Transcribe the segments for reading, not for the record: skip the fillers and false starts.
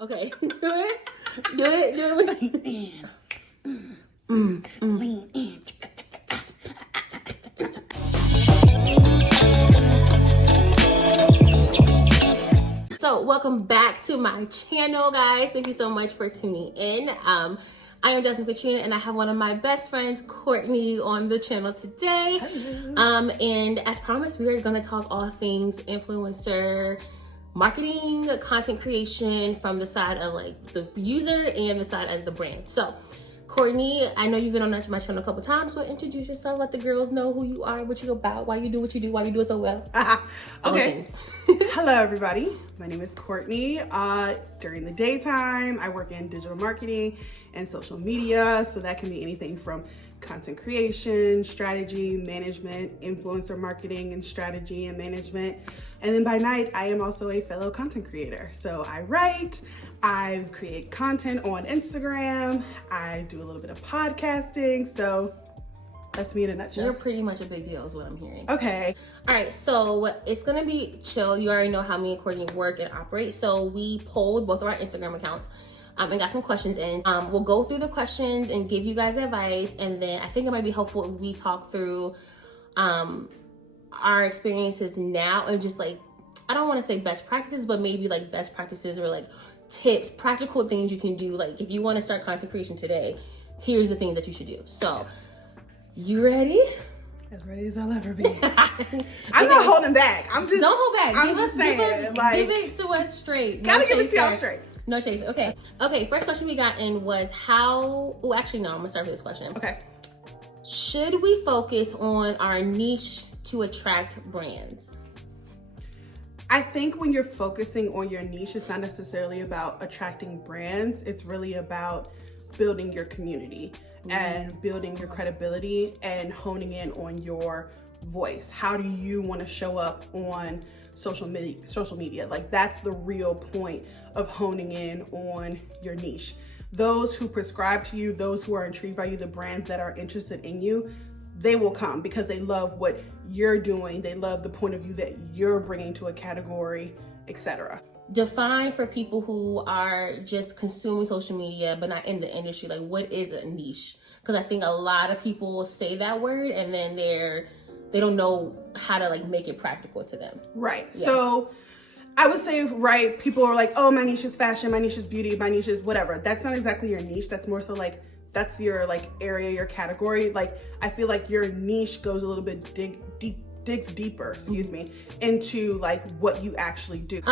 Okay, do it. Do it. Do it. So welcome back to my channel, guys. Thank you so much for tuning in. I am Jasmine Katrina, and I have one of my best friends, Courtney, on the channel today. And as promised, we are going to talk all things influencer marketing, content creation from the side of like the user and the side as the brand. So Courtney, I know you've been on my channel a couple times, but introduce yourself, let the girls know who you are, what you're about, why you do what you do, why you do it so well. Okay. Hello everybody, my name is Courtney. During the daytime, I work in digital marketing and social media. So that can be anything from content creation, strategy, management, influencer marketing and strategy and management. And then by night, I am also a fellow content creator. So I write, I create content on Instagram, I do a little bit of podcasting. So that's me in a nutshell. You're pretty much a big deal is what I'm hearing. Okay. All right, so it's gonna be chill. You already know how me and Courtney work and operate. So we polled both of our Instagram accounts and got some questions in. We'll go through the questions and give you guys advice. And then I think it might be helpful if we talk through our experiences now and just like, I don't want to say best practices, but maybe like best practices or like tips, practical things you can do. Like if you want to start content creation today, here's the things that you should do. So you ready? As ready as I'll ever be. I'm not holding back. Don't hold back. Give it to us straight. Gotta give it to y'all straight. No chase. Okay. First question we got in was I'm gonna start with this question. Okay. Should we focus on our niche to attract brands? I think when you're focusing on your niche, it's not necessarily about attracting brands. It's really about building your community and building your credibility and honing in on your voice. How do you want to show up on social media? Like that's the real point of honing in on your niche. Those who prescribe to you, those who are intrigued by you, the brands that are interested in you, they will come because they love what you're doing. They love the point of view that you're bringing to a category, etc. Define for people who are just consuming social media but not in the industry, like what is a niche? Because I think a lot of people will say that word and then they don't know how to like make it practical to them. Right. Yeah. So I would say, right, people are like, oh, my niche is fashion, my niche is beauty, my niche is whatever. That's not exactly your niche. That's more so like, that's your like area, your category. Like, I feel like your niche goes a little bit digs deeper, into like what you actually do.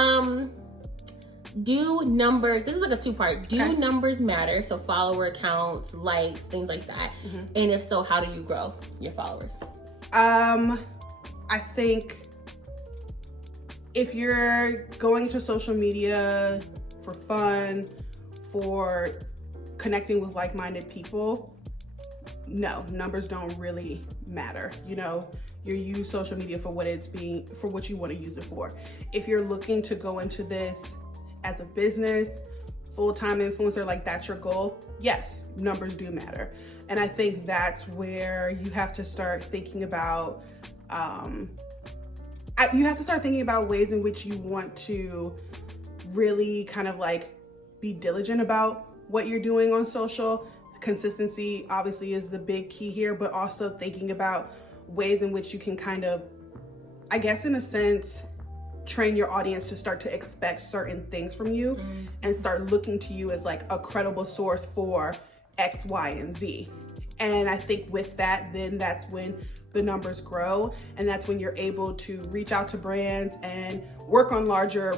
Do numbers, this is like a two-part, do numbers matter? So follower counts, likes, things like that. And if so, how do you grow your followers? I think if you're going to social media for fun, for connecting with like-minded people, no, numbers don't really matter. You use social media for what you want to use it for. If you're looking to go into this as a business, full-time influencer, like that's your goal, yes, numbers do matter. And I think that's where you have to start thinking about, ways in which you want to really kind of like be diligent about what you're doing on social. Consistency obviously is the big key here, but also thinking about ways in which you can kind of, I guess in a sense, train your audience to start to expect certain things from you and start looking to you as like a credible source for X, Y, and Z. And I think with that, then that's when the numbers grow, and that's when you're able to reach out to brands and work on larger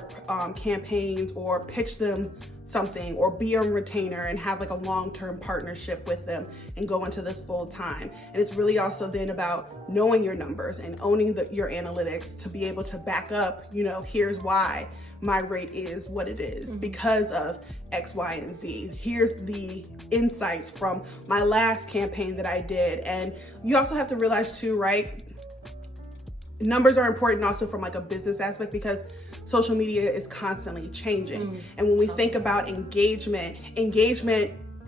campaigns or pitch them something or be on retainer and have like a long-term partnership with them and go into this full time. And it's really also then about knowing your numbers and owning your analytics to be able to back up, here's why my rate is what it is because of X, Y, and Z. Here's the insights from my last campaign that I did. And you also have to realize too, right? Numbers are important also from like a business aspect because social media is constantly changing. And when we think about engagement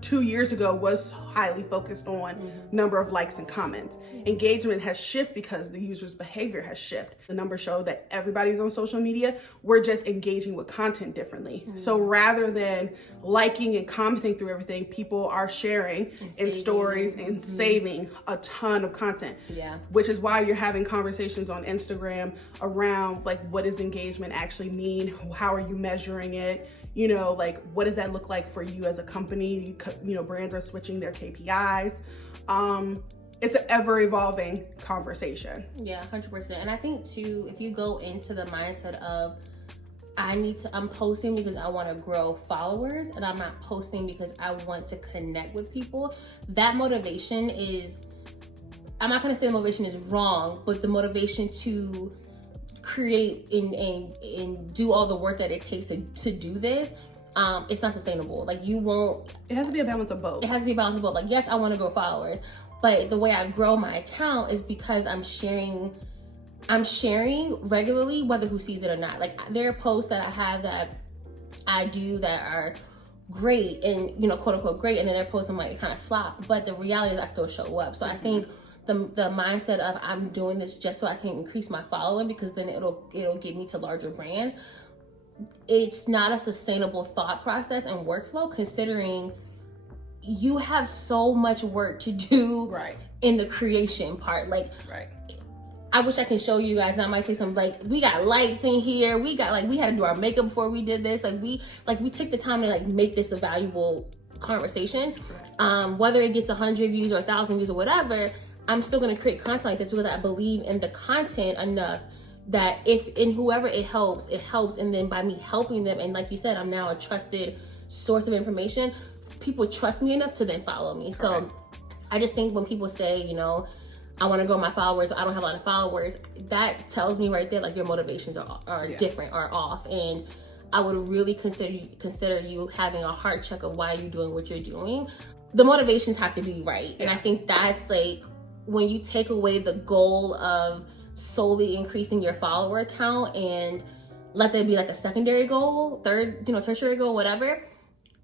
2 years ago was highly focused on number of likes and comments. Engagement has shifted because the user's behavior has shifted. The numbers show that everybody's on social media. We're just engaging with content differently. So rather than liking and commenting through everything, people are sharing in stories and saving a ton of content. Yeah. Which is why you're having conversations on Instagram around like, what does engagement actually mean? How are you measuring it? You know, like, what does that look like for you as a company? You know, brands are switching their KPIs. It's an ever evolving conversation. Yeah, 100%. And I think too, if you go into the mindset of, I'm posting because I want to grow followers and I'm not posting because I want to connect with people, that motivation is, I'm not going to say the motivation is wrong, but the motivation to create and do all the work that it takes to do this, it's not sustainable. Like, you won't. It has to be a balance of both. It has to be a balance of both. Like, yes, I want to grow followers, but the way I grow my account is because I'm sharing regularly, whether who sees it or not. Like, there are posts that I have that I do that are great and, you know, quote unquote great, and then there are posts I'm like, kind of flop, but the reality is I still show up. So I think the mindset of, I'm doing this just so I can increase my following because then it'll get me to larger brands, it's not a sustainable thought process and workflow, considering you have so much work to do in the creation part. Like, I wish I can show you guys, and I might take some, like, we got lights in here, we got, like, we had to do our makeup before we did this, we took the time to, like, make this a valuable conversation. Whether it gets 100 views or 1,000 views or whatever, I'm still going to create content like this because I believe in the content enough that if in whoever it helps, and then by me helping them, and like you said, I'm now a trusted source of information, people trust me enough to then follow me. So I just think when people say, you know, I want to grow my followers, I don't have a lot of followers, that tells me right there, like, your motivations are different, are off. And I would really consider you having a heart check of why you're doing what you're doing. The motivations have to be right. And I think that's, like, when you take away the goal of solely increasing your follower count and let that be like a secondary goal, tertiary goal, whatever,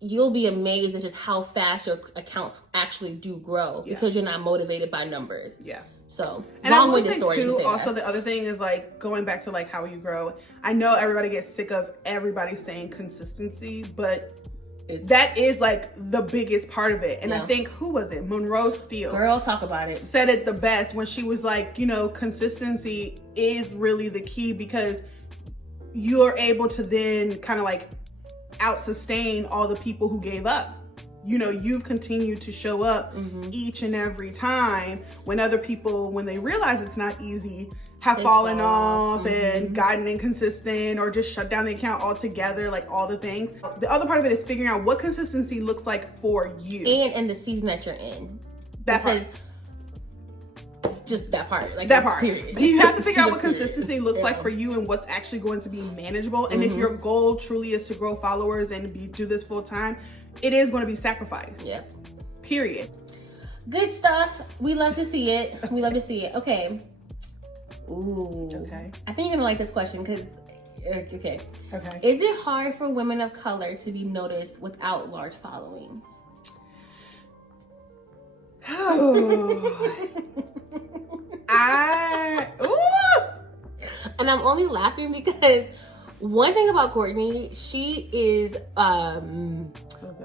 you'll be amazed at just how fast your accounts actually do grow because you're not motivated by numbers. Yeah. So, and I will say too, also the other thing is, like, going back to, like, how you grow. I know everybody gets sick of everybody saying consistency, but that is, like, the biggest part of it. And I think, who was it? Monroe Steele. Girl, talk about it. Said it the best when she was like, you know, consistency is really the key because you're able to then kind of, like, out-sustain all the people who gave up. You know, you've continued to show up each and every time when other people, when they realize it's not easy, have fallen off and gotten inconsistent or just shut down the account altogether, like, all the things. The other part of it is figuring out what consistency looks like for you. And in the season that you're in. That part. Just that part. Like, that part. Period. You have to figure out what consistency looks like for you and what's actually going to be manageable. And if your goal truly is to grow followers and do this full time, it is going to be sacrificed. Yep. Period. Good stuff. We love to see it. We love to see it. Okay. Ooh. Okay. I think you're gonna like this question because, okay. Is it hard for women of color to be noticed without large followings? And I'm only laughing because one thing about Courtney, she is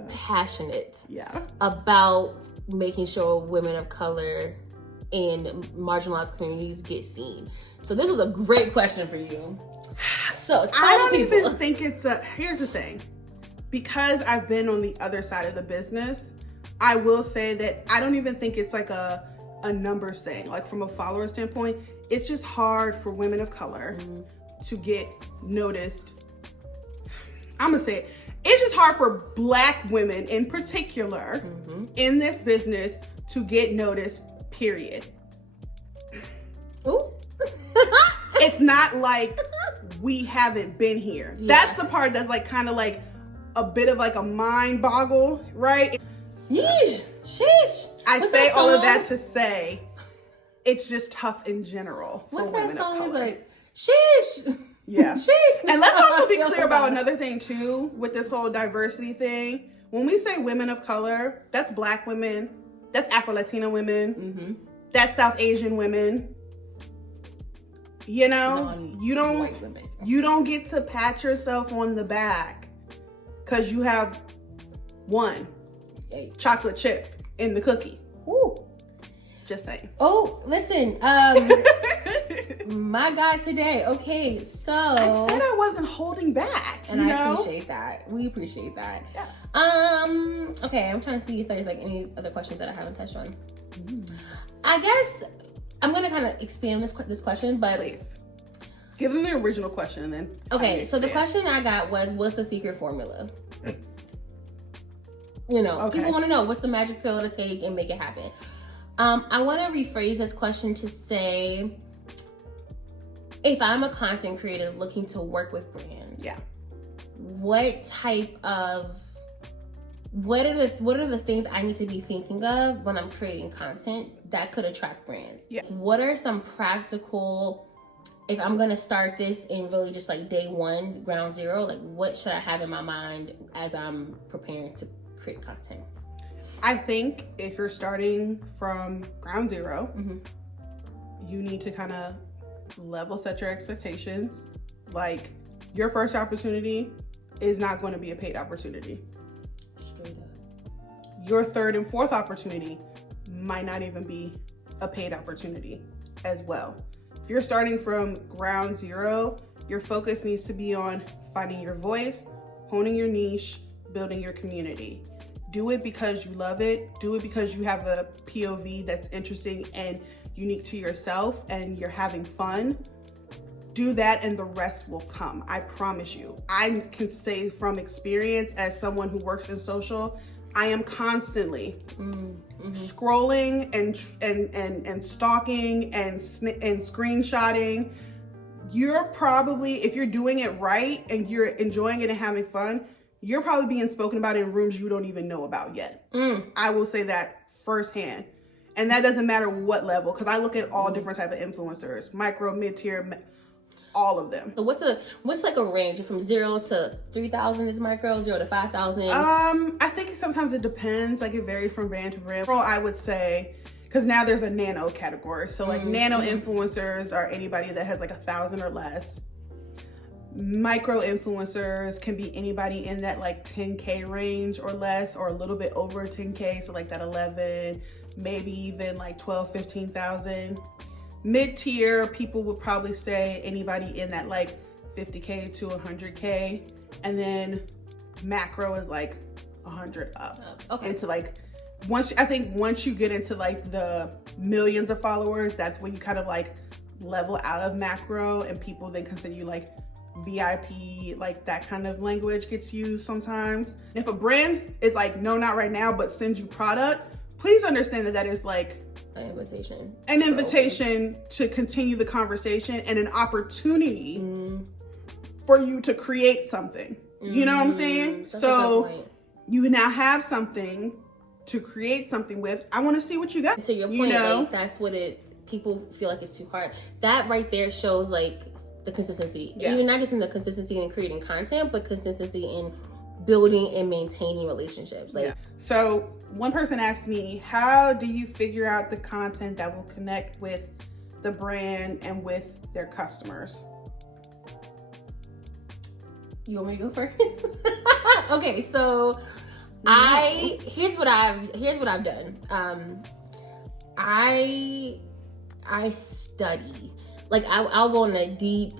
passionate about making sure women of color and marginalized communities get seen. So this was a great question for you. So I don't even think it's here's the thing. Because I've been on the other side of the business, I will say that I don't even think it's like a numbers thing. Like, from a follower standpoint, it's just hard for women of color to get noticed. I'm gonna say it. It's just hard for Black women in particular in this business to get noticed, period. Ooh. It's not like we haven't been here. That's the part that's, like, kind of like a bit of, like, a mind boggle, right? Yeesh. Sheesh. I say all of that to say it's just tough in general. What's that song? It's like, sheesh. Yeah. Sheesh. And let's also be clear about another thing too with this whole diversity thing. when we say women of color, that's Black women, that's Afro-Latina women, that's South Asian women. You know, you don't get to pat yourself on the back because you have one chocolate chip in the cookie. Woo. Just saying. Oh, listen, my God today. Okay, so I said I wasn't holding back, and I appreciate that. We appreciate that. Yeah. Okay, I'm trying to see if there's like any other questions that I haven't touched on. I guess I'm gonna kind of expand this question, but please give them the original question and then. Okay, so the question I got was, what's the secret formula? You know, people want to know what's the magic pill to take and make it happen. I want to rephrase this question to say, if I'm a content creator looking to work with brands, what are the things I need to be thinking of when I'm creating content that could attract brands? What are some practical, if I'm going to start this in really just like day one, ground zero, like what should I have in my mind as I'm preparing to create content? I think if you're starting from ground zero, you need to kind of level set your expectations. Like, your first opportunity is not going to be a paid opportunity. Straight up. Your third and fourth opportunity might not even be a paid opportunity as well. If you're starting from ground zero, your focus needs to be on finding your voice, honing your niche, building your community. Do it because you love it. Do it because you have a POV that's interesting and unique to yourself and you're having fun. Do that and the rest will come. I promise you. I can say from experience as someone who works in social, I am constantly scrolling and stalking and screenshotting. You're probably, if you're doing it right and you're enjoying it and having fun, you're probably being spoken about in rooms you don't even know about yet. I will say that firsthand. And that doesn't matter what level, because I look at all different types of influencers, micro, mid-tier, all of them. So what's like a range from 0 to 3,000 is micro, 0 to 5,000? I think sometimes it depends. Like, it varies from brand to brand. I would say, because now there's a nano category. So like nano influencers are anybody that has like 1,000 or less. Micro influencers can be anybody in that like 10K range or less, or a little bit over 10K. So like that 11, maybe even like 12, 15,000. Mid-tier, people would probably say anybody in that like 50K to 100K. And then macro is like 100 up. Into like, once you get into like the millions of followers, that's when you kind of like level out of macro and people then consider you like VIP, like that kind of language gets used sometimes. If a brand is like, no, not right now, but sends you product, please understand that that is like an invitation to continue the conversation and an opportunity for you to create something. You know what I'm saying? So you now have something to create something with. I want to see what you got. And to your point, like, that's what people feel like it's too hard. That right there shows like the consistency. You're not just in the consistency in creating content, but consistency in building and maintaining relationships. Like, so one person asked me, how do you figure out the content that will connect with the brand and with their customers? You want me to go first? Okay, so here's what I've done. I study. Like, I'll go on a deep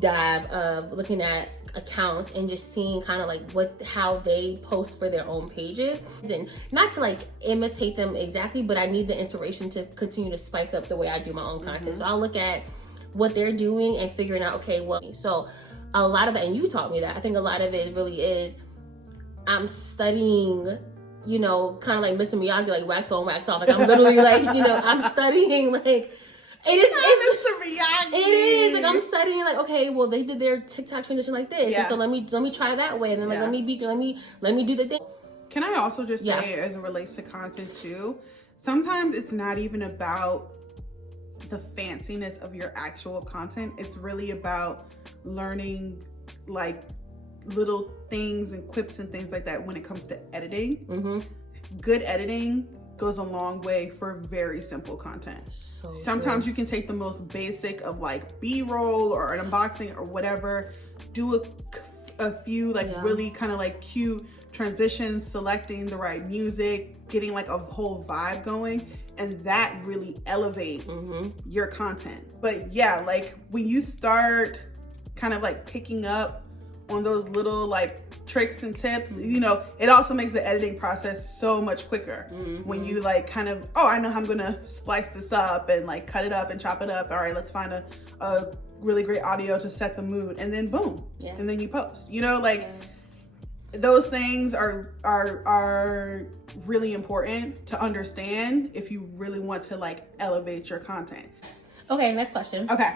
dive of looking at accounts and just seeing kind of like how they post for their own pages, and not to like imitate them exactly, but I need the inspiration to continue to spice up the way I do my own content. So I'll look at what they're doing and figuring out, okay, well, so a lot of it, and you taught me that, I think a lot of it really is I'm studying, you know, kind of like Mr. Miyagi, like wax on, wax off. Like, I'm literally like, you know, I'm studying like, it is like I'm studying like, okay, well, they did their TikTok transition like this, and so let me try that way, and then like let me do the thing. Can I also just say, as it relates to content too, sometimes it's not even about the fanciness of your actual content. It's really about learning like little things and quips and things like that when it comes to editing. Mm-hmm. Good editing goes a long way for very simple content. So sometimes true. you can take the most basic of like B-roll or an unboxing or whatever, do a few like really kind of like cute transitions, selecting the right music, getting like a whole vibe going, and that really elevates your content. But yeah, like when you start kind of like picking up on those little like tricks and tips, you know, it also makes the editing process so much quicker. When you like kind of, oh, I know how I'm gonna splice this up and like cut it up and chop it up. All right, let's find a really great audio to set the mood, and then boom, and then you post. You know, like those things are really important to understand if you really want to like elevate your content. Okay, next question. Okay,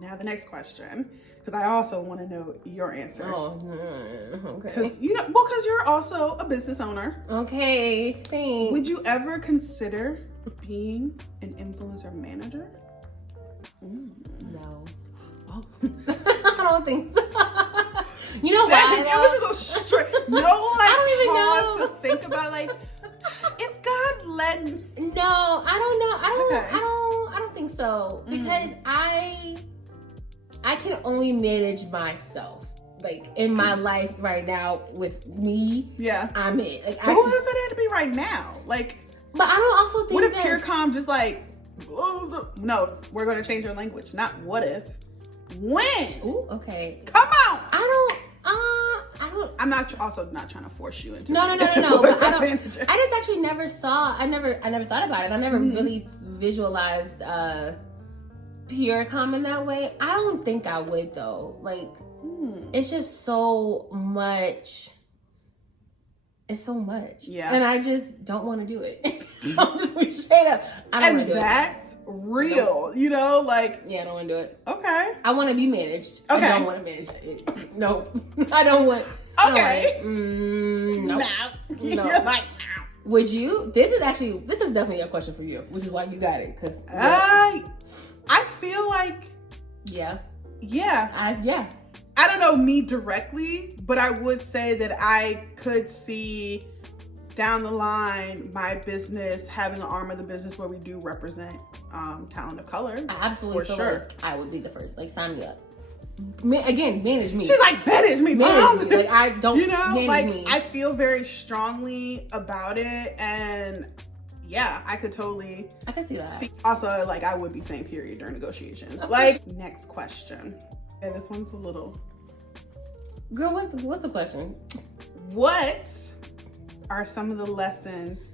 now the next question, because I also want to know your answer. Oh, okay. Because because you're also a business owner. Okay, thanks. Would you ever consider being an influencer manager? No. Oh. I don't think so. You know why? It was a straight, no like I don't even pause to think about like if God led. No, I don't know. I don't think so, because I can only manage myself. Like in my life right now with me, I'm it. Like, but who does it have to be right now? Like, but I don't also think what if that PureCom just like, oh, no, we're going to change our language. Not what if. When? Ooh, okay. Come on. I'm also not trying to force you into No. But I just actually never saw. I never thought about it. I never really visualized PureCom in that way. I don't think I would though. Like, it's just so much. It's so much. Yeah. And I just don't want to do it. I'm just be straight up. I don't want to do it. That's real, you know, like. Yeah, I don't want to do it. Okay. I want to be managed. Okay. I don't want to manage it. No, I don't want. Okay. No. You're like, no. Would you? This is definitely a question for you, which is why you got it. Cause I feel like. Yeah. I don't know me directly, but I would say that I could see down the line my business having an arm of the business where we do represent talent of color. I absolutely feel sure. like I would be the first. Like, sign me up. Again, manage me. She's like, manage me, manage me. Like, I don't, you know, manage like me. I feel very strongly about it, and yeah, I could totally. I can see that. Also, like, I would be saying period during negotiations. Okay. Like, next question. And this one's a little. Girl, what's the question? What are some of the lessons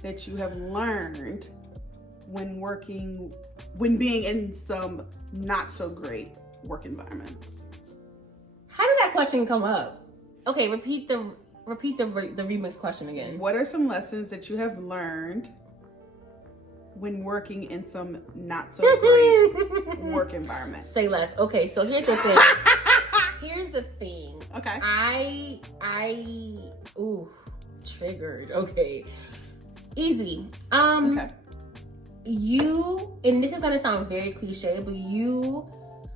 that you have learned when being in some not so great work environments? How did that question come up? Okay, repeat the remix question again. What are some lessons that you have learned when working in some not so great work environments? Say less. Okay, so here's the thing. Okay. Triggered. Okay. Easy. Okay. You, and this is gonna sound very cliche, but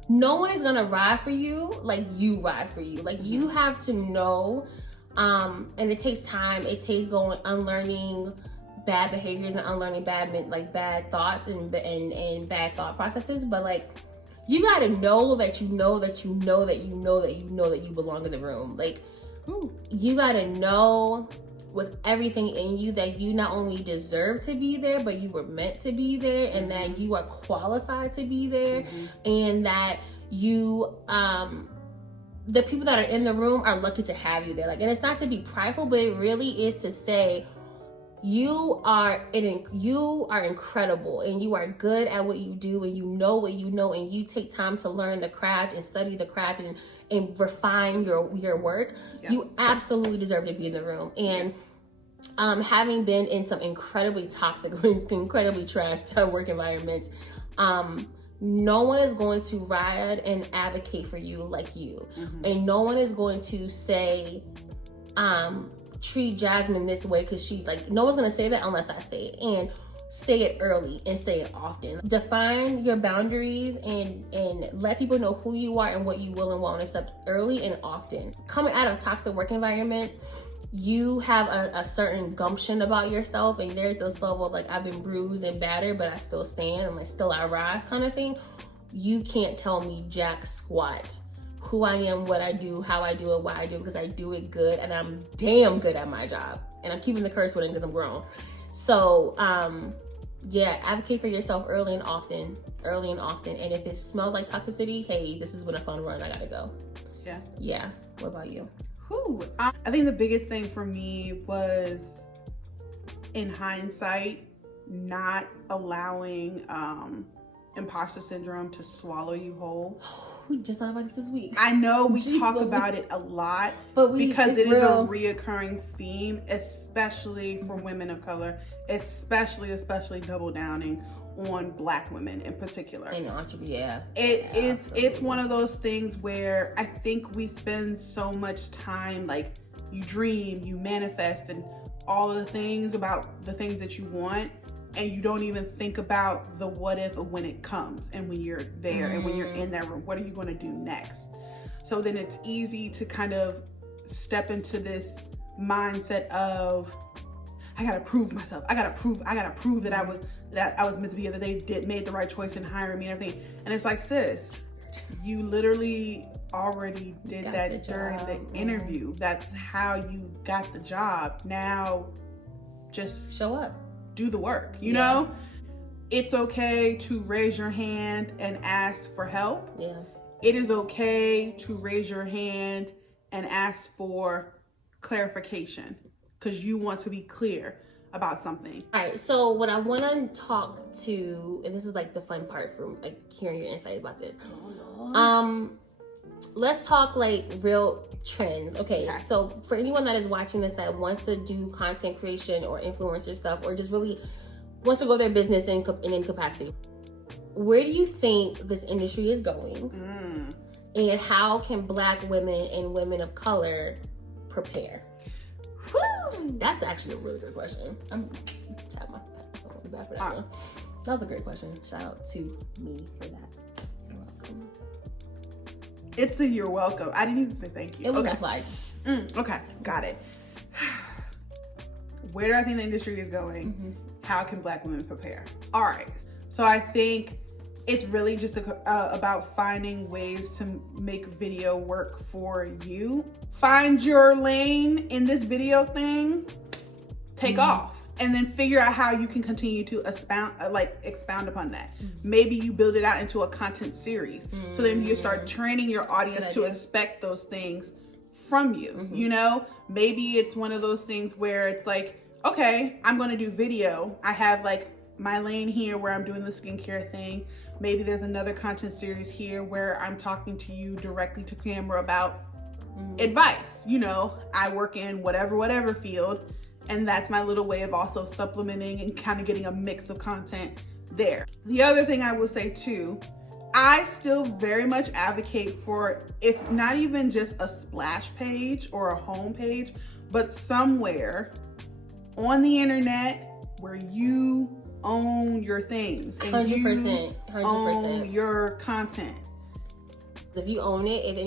no one is gonna ride for you like you ride for you. Like, you have to know, and it takes time. It takes unlearning bad behaviors and unlearning bad thoughts and bad thought processes. But like, you gotta know that you know that you know that you know that you know that you belong in the room. Like, you gotta know with everything in you that you not only deserve to be there, but you were meant to be there, and that you are qualified to be there, and that you, the people that are in the room are lucky to have you there. Like, and it's not to be prideful, but it really is to say, you are incredible, and you are good at what you do, and you know what you know, and you take time to learn the craft and study the craft and refine your work. You absolutely deserve to be in the room. And having been in some incredibly toxic, incredibly trash work environments, no one is going to ride and advocate for you like you, and no one is going to say, treat Jasmine this way, because she's like, no one's gonna say that unless I say it. And say it early and say it often. Define your boundaries and let people know who you are and what you will and won't accept early and often. Coming out of toxic work environments, you have a certain gumption about yourself, and there's this level of like, I've been bruised and battered, but I still stand, and like still I rise kind of thing. You can't tell me jack squat who I am, what I do, how I do it, why I do it, because I do it good, and I'm damn good at my job. And I'm keeping the curse word in because I'm grown. So yeah, advocate for yourself early and often. And if it smells like toxicity, hey, this has been a fun run, I gotta go. Yeah. What about you? I think the biggest thing for me was, in hindsight, not allowing imposter syndrome to swallow you whole. We just thought about this week. I know we talk about it a lot, but because it is a reoccurring theme, especially for women of color, especially double downing on Black women in particular. And It's one of those things where I think we spend so much time, like, you dream, you manifest, and all of the things about the things that you want, and you don't even think about the what if of when it comes and when you're there and when you're in that room. What are you going to do next? So then it's easy to kind of step into this mindset of, I gotta prove myself. I gotta prove that I was meant to be here, that they made the right choice in hiring me and everything. And it's like, sis, you literally already did that during the interview. That's how you got the job. Now, just show up. Do the work, you know? It's okay to raise your hand and ask for help. Yeah. It is okay to raise your hand and ask for clarification because you want to be clear about something. All right, so what I want to talk to, and this is like the fun part from like hearing your insight about this. Let's talk like real trends. Okay, so for anyone that is watching this that wants to do content creation or influencer stuff, or just really wants to grow their business in capacity, where do you think this industry is going? And how can Black women and women of color prepare? Woo! That's actually a really good question. I'm tapping my back for that one. That was a great question. Shout out to me for that. You're welcome. It's a you're welcome. I didn't even say thank you. It was implied. Okay, got it. Where do I think the industry is going? How can Black women prepare? All right. So I think it's really just about finding ways to make video work for you. Find your lane in this video thing, take off, and then figure out how you can continue to expound upon that. Maybe you build it out into a content series. So then you start training your audience to expect those things from you. You know, maybe it's one of those things where it's like, okay, I'm going to do video. I have like my lane here where I'm doing the skincare thing. Maybe there's another content series here where I'm talking to you directly to camera about advice. You know, I work in whatever field, and that's my little way of also supplementing and kind of getting a mix of content there. The other thing I will say too, I still very much advocate for, if not even just a splash page or a home page, but somewhere on the internet where you own your things and 100%, 100%. you own your content. If you own it, if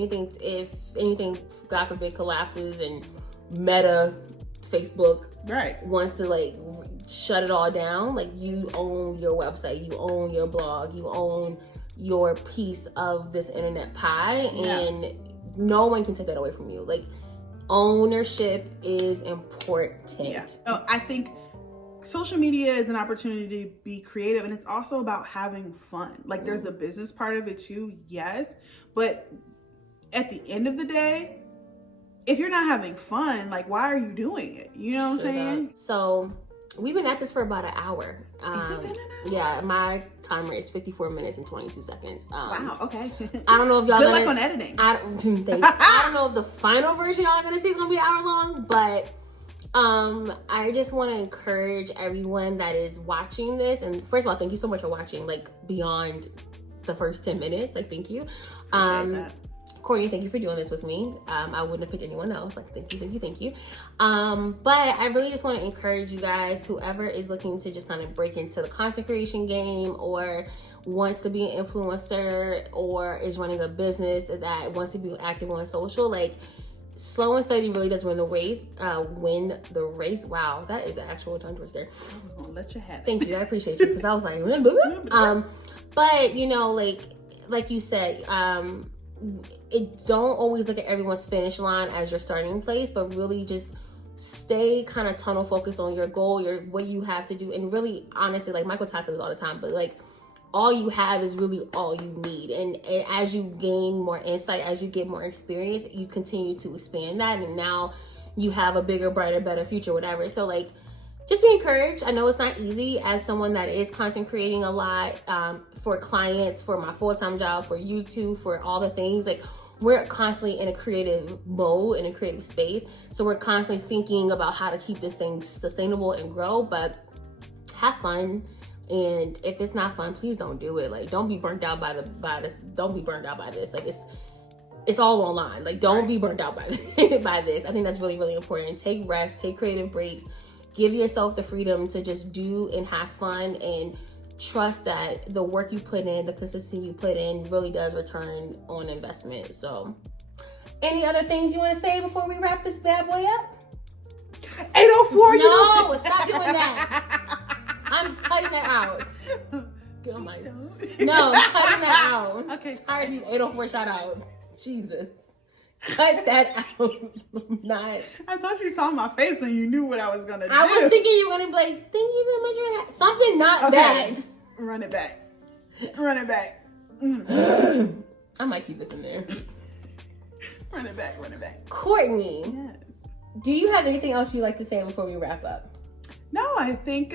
anything, God forbid, collapses and Meta, Facebook, wants to like shut it all down, like you own your website, you own your blog, you own your piece of this internet pie, and no one can take that away from you. Like, ownership is important. So I think social media is an opportunity to be creative, and it's also about having fun. Like, there's the business part of it too, yes, but at the end of the day, if you're not having fun, like, why are you doing it? You know what I'm saying? So we've been at this for about an hour. Yeah, my timer is 54 minutes and 22 seconds. Wow, okay. I don't know if y'all good luck on editing. I don't know if the final version y'all are gonna see is gonna be an hour long, but I just want to encourage everyone that is watching this, and first of all, thank you so much for watching, like, beyond the first 10 minutes. Like, thank you. Courtney, thank you for doing this with me. I wouldn't have picked anyone else. Like, thank you. But I really just want to encourage you guys, whoever is looking to just kind of break into the content creation game, or wants to be an influencer, or is running a business that wants to be active on social, like, slow and steady really does win the race. Wow, that is an actual tongue twister. I was gonna let you have it. Thank you, I appreciate you, because I was like, but you know, like you said, it don't always look at everyone's finish line as your starting place, but really just stay kind of tunnel focused on your goal, what you have to do, and really, honestly, like Michael Tyson says all the time, but like, all you have is really all you need. And as you gain more insight, as you get more experience, you continue to expand that, and now you have a bigger, brighter, better future, whatever. So like, just be encouraged. I know it's not easy as someone that is content creating a lot, for clients, for my full-time job, for YouTube, for all the things. Like, we're constantly in a creative mode, in a creative space. So we're constantly thinking about how to keep this thing sustainable and grow, but have fun. And if it's not fun, please don't do it. Like, don't be burnt out by don't be burnt out by this. Like, it's all online. Like, don't be burnt out by this. I think that's really, really important. Take rest, take creative breaks, give yourself the freedom to just do and have fun, and trust that the work you put in, the consistency you put in really does return on investment. So, any other things you want to say before we wrap this bad boy up? 804. No, stop doing that. I'm cutting that out. Oh my. No, I'm cutting that out. Okay. Tired of these 804 shout outs. Jesus. Cut that out. Not. I thought you saw my face and you knew what I was gonna do. I was thinking you were gonna be like, thank you so much for something, not that. Run it back. Run it back. I might keep this in there. Run it back. Run it back. Courtney. Yes. Do you have anything else you'd like to say before we wrap up? No, I think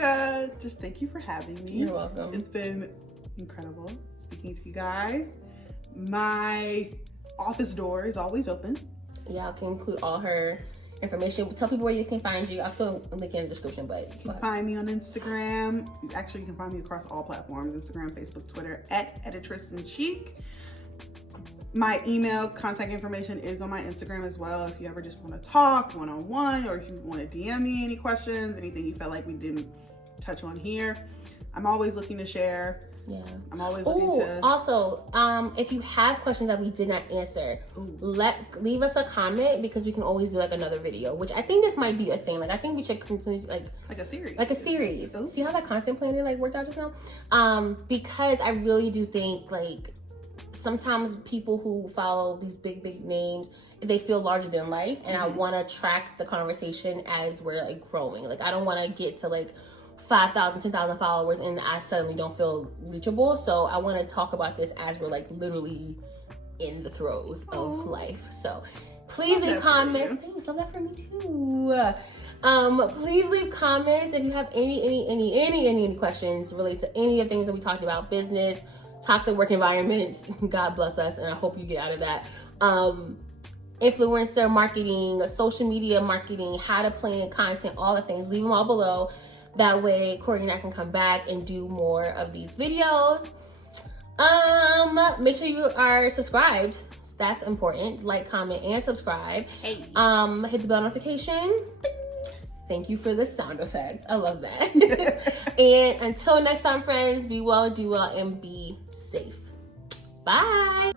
just thank you for having me. You're welcome. It's been incredible speaking to you guys. My office door is always open. Yeah, I can include all her information. Tell people where you can find you. I'll still link in the description, but you can find me on Instagram. Actually, you can find me across all platforms: Instagram, Facebook, Twitter, @editress_in_chic. My email contact information is on my Instagram as well. If you ever just want to talk one-on-one, or if you want to DM me any questions, anything you felt like we didn't touch on here, I'm always looking to share. Yeah, I'm always looking to. Also, if you have questions that we did not answer, leave us a comment, because we can always do like another video. Which I think this might be a thing. Like, I think we should continue like a series. Like a series. See how that content planning like worked out just now? Because I really do think like, sometimes people who follow these big names, they feel larger than life, and I want to track the conversation as we're like growing. Like, I don't want to get to like 5,000, 10,000 followers and I suddenly don't feel reachable. So I want to talk about this as we're like literally in the throes of life. So please leave comments. Thanks, love that for me too. Please leave comments if you have any questions related to any of the things that we talked about: business, toxic work environments, God bless us, and I hope you get out of that. Influencer marketing, social media marketing, how to plan content, all the things. Leave them all below. That way, Courtney and I can come back and do more of these videos. Make sure you are subscribed. That's important. Like, comment, and subscribe. Hey. Hit the bell notification. Thank you for the sound effect. I love that. And until next time, friends, be well, do well, and be safe. Bye.